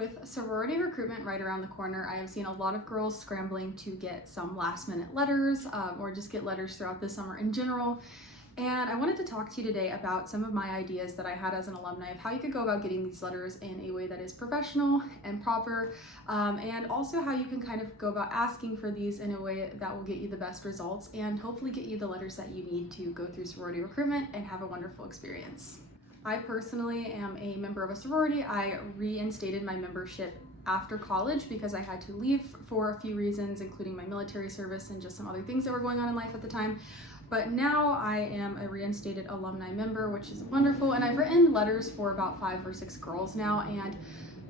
With sorority recruitment right around the corner, I have seen a lot of girls scrambling to get some last minute letters or just get letters throughout the summer in general. And I wanted to talk to you today about some of my ideas that I had as an alumni of how you could go about getting these letters in a way that is professional and proper, and also how you can kind of go about asking for these in a way that will get you the best results and hopefully get you the letters that you need to go through sorority recruitment and have a wonderful experience. I personally am a member of a sorority. I reinstated my membership after college because I had to leave for a few reasons, including my military service and just some other things that were going on in life at the time. But now I am a reinstated alumni member, which is wonderful. And I've written letters for about 5 or 6 girls now, and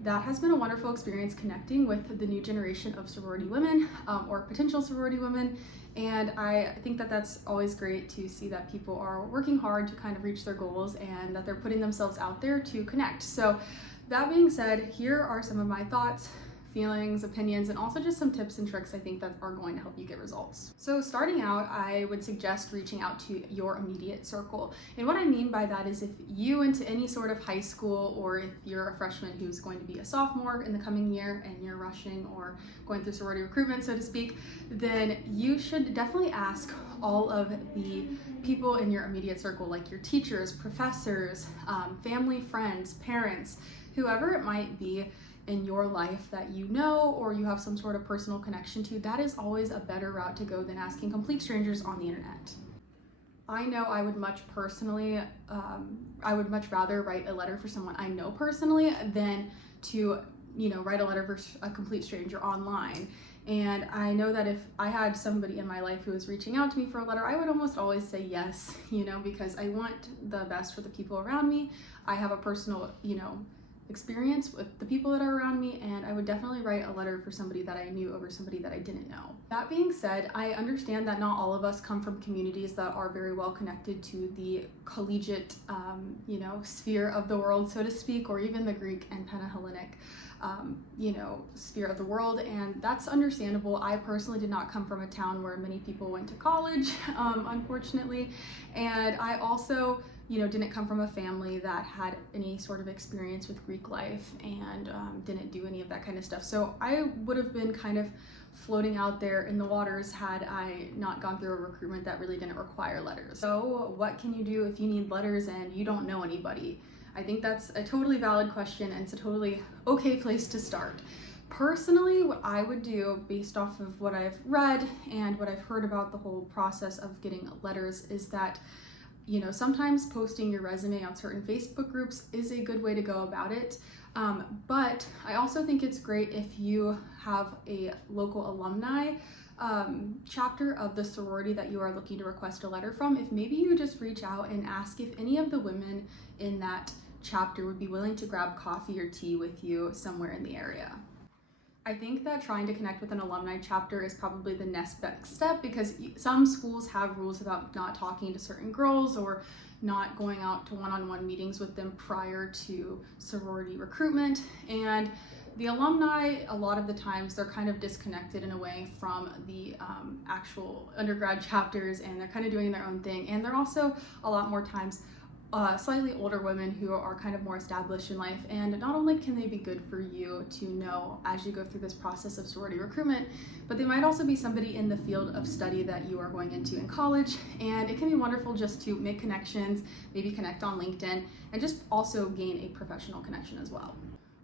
that has been a wonderful experience connecting with the new generation of sorority women or potential sorority women. And I think that that's always great to see that people are working hard to kind of reach their goals and that they're putting themselves out there to connect. So that being said, here are some of my thoughts, feelings, opinions, and also just some tips and tricks I think that are going to help you get results. So starting out, I would suggest reaching out to your immediate circle. And what I mean by that is if you went to any sort of high school, or if you're a freshman who's going to be a sophomore in the coming year and you're rushing or going through sorority recruitment, so to speak, then you should definitely ask all of the people in your immediate circle, like your teachers, professors, family, friends, parents, whoever it might be in your life that you know or you have some sort of personal connection to. That is always a better route to go than asking complete strangers on the internet. I know I would much rather write a letter for someone I know personally than to, write a letter for a complete stranger online. And I know that if I had somebody in my life who was reaching out to me for a letter, I would almost always say yes, because I want the best for the people around me. I have a personal, experience with the people that are around me, and I would definitely write a letter for somebody that I knew over somebody that I didn't know. That being said, I understand that not all of us come from communities that are very well connected to the collegiate, sphere of the world, so to speak, or even the Greek and Hellenic, sphere of the world, and that's understandable. I personally did not come from a town where many people went to college, unfortunately, and I also didn't come from a family that had any sort of experience with Greek life and didn't do any of that kind of stuff. So I would have been kind of floating out there in the waters had I not gone through a recruitment that really didn't require letters. So what can you do if you need letters and you don't know anybody? I think that's a totally valid question, and it's a totally okay place to start. Personally, what I would do based off of what I've read and what I've heard about the whole process of getting letters is that sometimes posting your resume on certain Facebook groups is a good way to go about it. But I also think it's great if you have a local alumni chapter of the sorority that you are looking to request a letter from. If maybe you just reach out and ask if any of the women in that chapter would be willing to grab coffee or tea with you somewhere in the area. I think that trying to connect with an alumni chapter is probably the next best step, because some schools have rules about not talking to certain girls or not going out to one-on-one meetings with them prior to sorority recruitment. And the alumni, a lot of the times, they're kind of disconnected in a way from the actual undergrad chapters, and they're kind of doing their own thing. And they're also a lot more times slightly older women who are kind of more established in life, and not only can they be good for you to know as you go through this process of sorority recruitment, but they might also be somebody in the field of study that you are going into in college, and it can be wonderful just to make connections, maybe connect on LinkedIn, and just also gain a professional connection as well.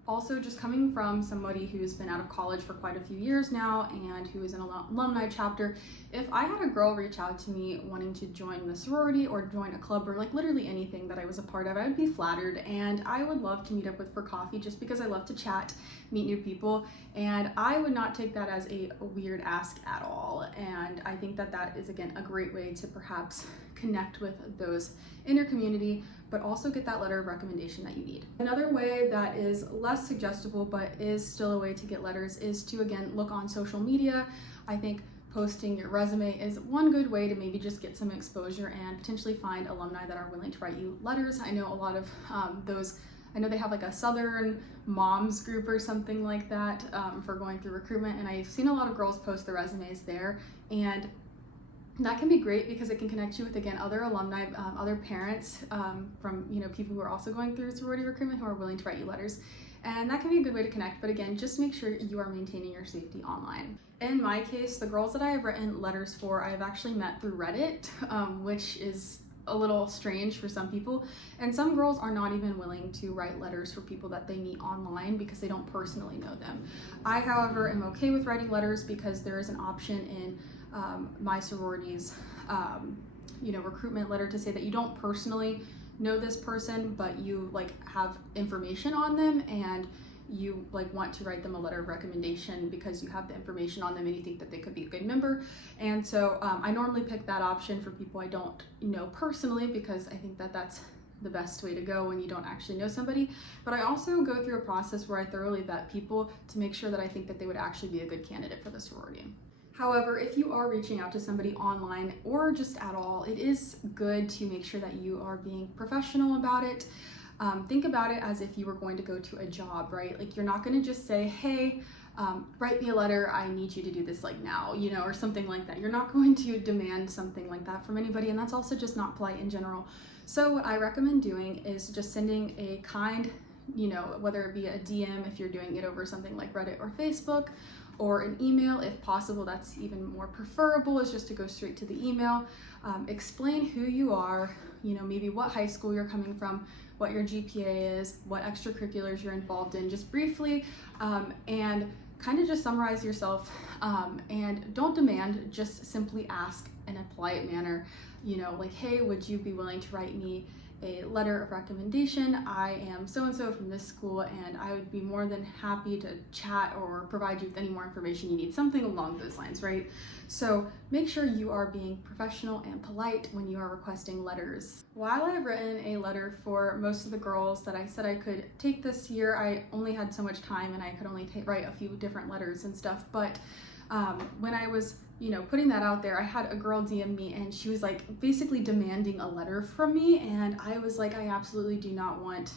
Also, just coming from somebody who's been out of college for quite a few years now and who is an alumni chapter, if I had a girl reach out to me wanting to join the sorority or join a club or like literally anything that I was a part of, I would be flattered, and I would love to meet up with for coffee just because I love to chat, meet new people, and I would not take that as a weird ask at all. And I think that that is, again, a great way to perhaps connect with those in your community, but also get that letter of recommendation that you need. Another way that is less suggestible but is still a way to get letters is to, again, look on social media. I think posting your resume is one good way to maybe just get some exposure and potentially find alumni that are willing to write you letters. I know a lot of I know they have like a Southern moms group or something like that for going through recruitment, and I've seen a lot of girls post their resumes there, and that can be great because it can connect you with, again, other alumni, other parents from people who are also going through sorority recruitment who are willing to write you letters. and that can be a good way to connect, but again, just make sure you are maintaining your safety online. In my case, the girls that I have written letters for, I have actually met through Reddit, which is a little strange for some people, and some girls are not even willing to write letters for people that they meet online because they don't personally know them. I, however, am okay with writing letters because there is an option in my sorority's recruitment letter to say that you don't personally know this person, but you have information on them, and you want to write them a letter of recommendation because you have the information on them and you think that they could be a good member. And so I normally pick that option for people I don't know personally, because I think that that's the best way to go when you don't actually know somebody. But I also go through a process where I thoroughly vet people to make sure that I think that they would actually be a good candidate for the sorority. However, if you are reaching out to somebody online or just at all, it is good to make sure that you are being professional about it. Think about it as if you were going to go to a job, right? You're not going to just say, hey, write me a letter, I need you to do this now, or something like that. You're not going to demand something like that from anybody, and that's also just not polite in general. So what I recommend doing is just sending a kind, whether it be a DM if you're doing it over something like Reddit or Facebook, or an email if possible. That's even more preferable, is just to go straight to the email. Explain who you are, maybe what high school you're coming from, what your GPA is, what extracurriculars you're involved in, just briefly, and kind of just summarize yourself, and don't demand, just simply ask in a polite manner, hey, would you be willing to write me a letter of recommendation? I am so-and-so from this school, and I would be more than happy to chat or provide you with any more information you need, something along those lines, right? So make sure you are being professional and polite when you are requesting letters. While I've written a letter for most of the girls that I said I could take this year, I only had so much time and I could only write a few different letters and stuff, but when I was putting that out there, I had a girl DM me and she was basically demanding a letter from me, and I was like, I absolutely do not want,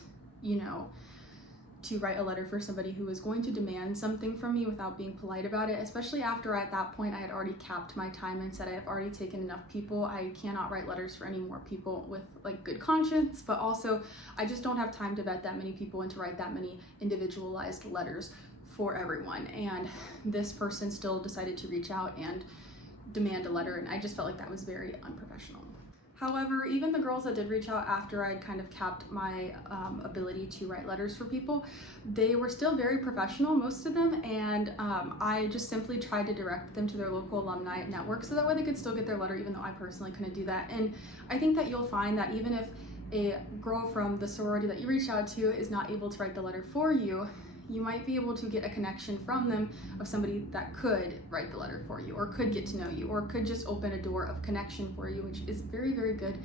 to write a letter for somebody who is going to demand something from me without being polite about it, especially after at that point I had already capped my time and said I have already taken enough people. I cannot write letters for any more people with good conscience, but also I just don't have time to vet that many people and to write that many individualized letters for everyone. And this person still decided to reach out and demand a letter, and I just felt like that was very unprofessional. However, even the girls that did reach out after I'd kind of capped my ability to write letters for people, they were still very professional, most of them, and I just simply tried to direct them to their local alumni network so that way they could still get their letter, even though I personally couldn't do that. And I think that you'll find that even if a girl from the sorority that you reach out to is not able to write the letter for you, you might be able to get a connection from them of somebody that could write the letter for you, or could get to know you, or could just open a door of connection for you, which is very, very good,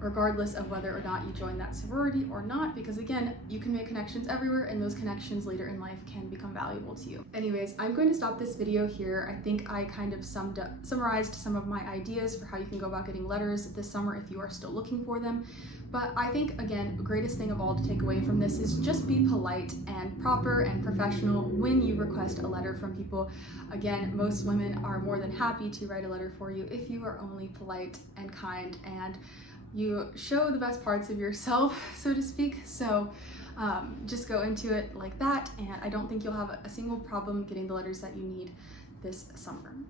regardless of whether or not you join that sorority or not, because again, you can make connections everywhere, and those connections later in life can become valuable to you. Anyways, I'm going to stop this video here. I think I kind of summarized some of my ideas for how you can go about getting letters this summer if you are still looking for them. But I think, again, the greatest thing of all to take away from this is just be polite and proper and professional when you request a letter from people. Again, most women are more than happy to write a letter for you if you are only polite and kind and you show the best parts of yourself, so to speak. So just go into it like that, and I don't think you'll have a single problem getting the letters that you need this summer.